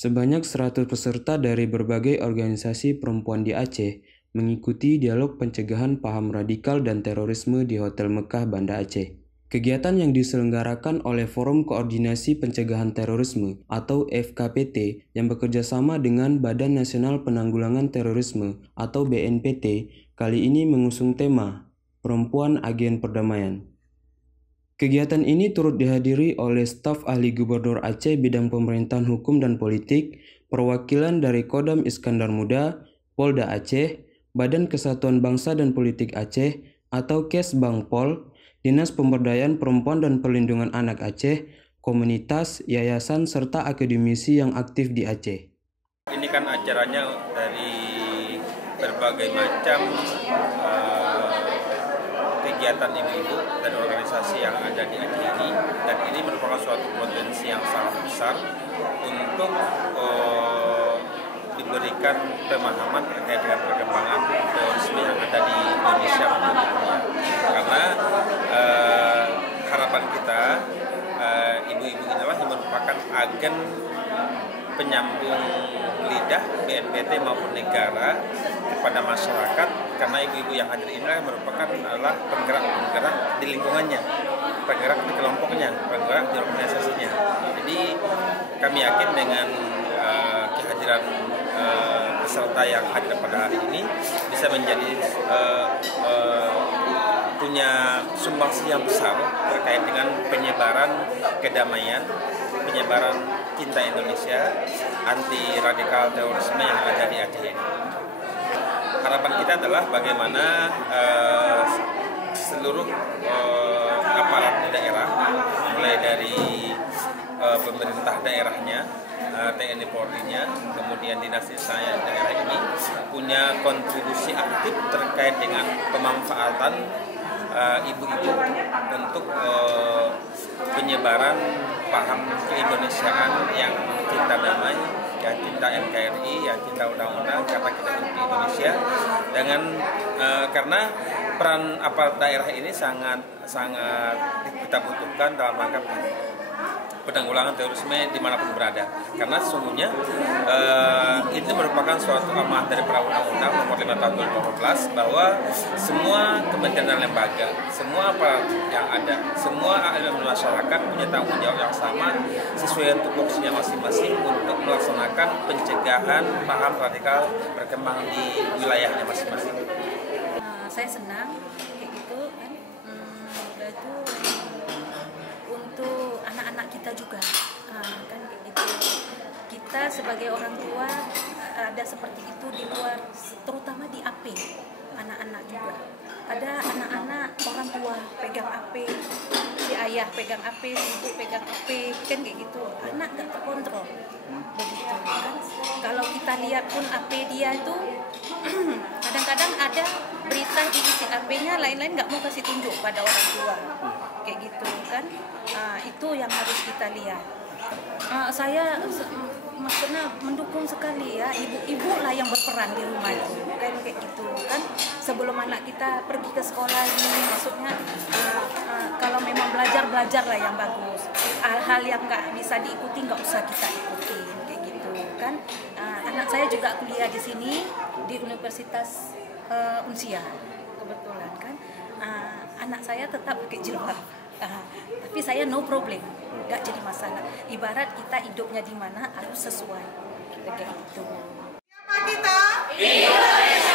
Sebanyak 100 peserta dari berbagai organisasi perempuan di Aceh mengikuti dialog pencegahan paham radikal dan terorisme di Hotel Mekah, Banda Aceh. Kegiatan yang diselenggarakan oleh Forum Koordinasi Pencegahan Terorisme atau FKPT yang bekerja sama dengan Badan Nasional Penanggulangan Terorisme atau BNPT kali ini mengusung tema Perempuan Agen Perdamaian. Kegiatan ini turut dihadiri oleh staf ahli Gubernur Aceh bidang pemerintahan hukum dan politik, perwakilan dari Kodam Iskandar Muda, Polda Aceh, Badan Kesatuan Bangsa dan Politik Aceh atau Kesbangpol, Dinas Pemberdayaan Perempuan dan Perlindungan Anak Aceh, komunitas, yayasan, serta akademisi yang aktif di Aceh. Ini kan acaranya dari berbagai macam kegiatan ibu-ibu dan organisasi yang ada di Aceh ini, dan ini merupakan suatu potensi yang sangat besar untuk diberikan pemahaman terkait dengan perkembangan terorisme yang ada di Indonesia maupun di dunia. Karena harapan kita ibu-ibu inilah yang merupakan agen penyambung lidah BNPT maupun negara kepada masyarakat, karena ibu-ibu yang hadir ini adalah penggerak-penggerak di lingkungannya, penggerak di kelompoknya, penggerak di organisasinya. Jadi kami yakin dengan kehadiran peserta yang hadir pada hari ini bisa menjadi punya sumbangsi yang besar terkait dengan penyebaran kedamaian, penyebaran cinta Indonesia, anti radikal terorisme yang ada di Aceh ini. Harapan kita adalah bagaimana seluruh aparat di daerah, mulai dari pemerintah daerahnya, TNI Polri-nya, kemudian dinas saya daerah ini punya kontribusi aktif terkait dengan pemanfaatan ibu-ibu untuk penyebaran paham keindonesiaan yang cinta damai, yang cinta NKRI, yang cinta undang-undang, karena kita hidup di Indonesia. Karena peran aparat daerah ini sangat kita butuhkan dalam rangka penanggulangan terorisme dimanapun berada, karena sesungguhnya ini merupakan suatu amanah dari Undang-Undang Nomor 5 Tahun 2018 bahwa semua kementerian dan lembaga, semua aparat yang ada, semua elemen masyarakat punya tanggung jawab yang sama sesuai tupoksinya masing-masing untuk melaksanakan pencegahan paham radikal berkembang di wilayahnya masing-masing. Saya senang kayak gitu kan, itu untuk anak-anak kita juga, kan kayak gitu. Kita sebagai orang tua ada seperti itu di luar, terutama di AP, anak-anak juga. Ada anak-anak orang tua pegang AP, si ayah pegang AP, si ibu pegang AP, kan kayak gitu. Anak gak terkontrol, begitu kan. Kalau kita lihat pun AP dia itu kadang-kadang ada berita di isi AP-nya lain-lain nggak mau kasih tunjuk pada orang tua, kayak gitu kan. Itu yang harus kita lihat. Saya maksudnya mendukung sekali ya, ibu-ibu lah yang berperan di rumah itu kan, kayak gitu kan. Sebelum anak kita pergi ke sekolah ini, maksudnya kalau memang belajar lah yang bagus. Hal-hal yang nggak bisa diikuti nggak usah kita ikuti, kayak gitu kan. Anak saya juga kuliah di sini di Universitas Unsia kebetulan kan. Anak saya tetap pakai jilbab. Tapi saya no problem, nggak jadi masalah. Ibarat kita hidupnya di mana harus sesuai, kayak gitu. Siapa kita? Indonesia.